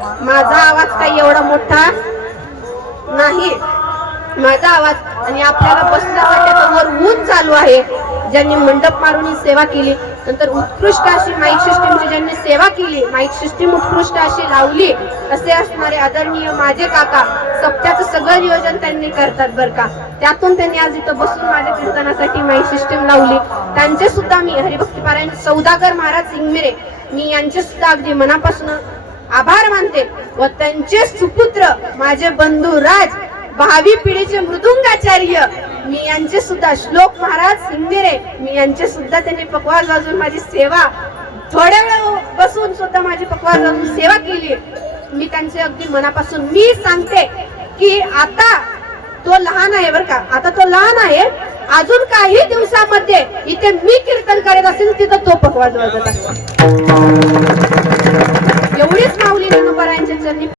माझा आवाज काही एवढा मोठा नाही. माझा आवाज आणि आपल्याला बसण्यासाठी समोर ऊन चालू आहे. ज्यांनी मंडप मारून ही सेवा केली नंतर उत्कृष्ट अशी माईक सिस्टीमची ज्यांनी सेवा केली माईक सिस्टीम उत्कृष्ट अशी लावली असे असणारे आदरणीय माझे काका सप्त्याचं सगळं नियोजन त्यांनी करतात बरं का. त्यातून त्यांनी आज इथं बसून माझ्या कीर्तनासाठी माईक सिस्टीम लावली. त्यांचे सुद्धा मी हरिभक्तीपारायण सौदागर महाराज इंगमिरे मी यांचे सुद्धा अगदी मनापासून आभार मानते व त्यांचे सुपुत्र माझे बंधू राज भावी पिढीचे मृदुंगाचार्य मी यांचे सुद्धा श्लोक महाराज सिंदिरे मी यांचे सुद्धा त्यांनी पकवाज वाजून माझी सेवा थोड्या वेळ बसून सुद्धा माझी पकवाज वाजून सेवा केली. मी त्यांचे अगदी मनापासून मी सांगते की आता तो लहान आहे बरं का आता तो लहान आहे अजून काही दिवसामध्ये इथे मी कीर्तन करत असेल तिथं तो पकवाज वाजत असेल জানি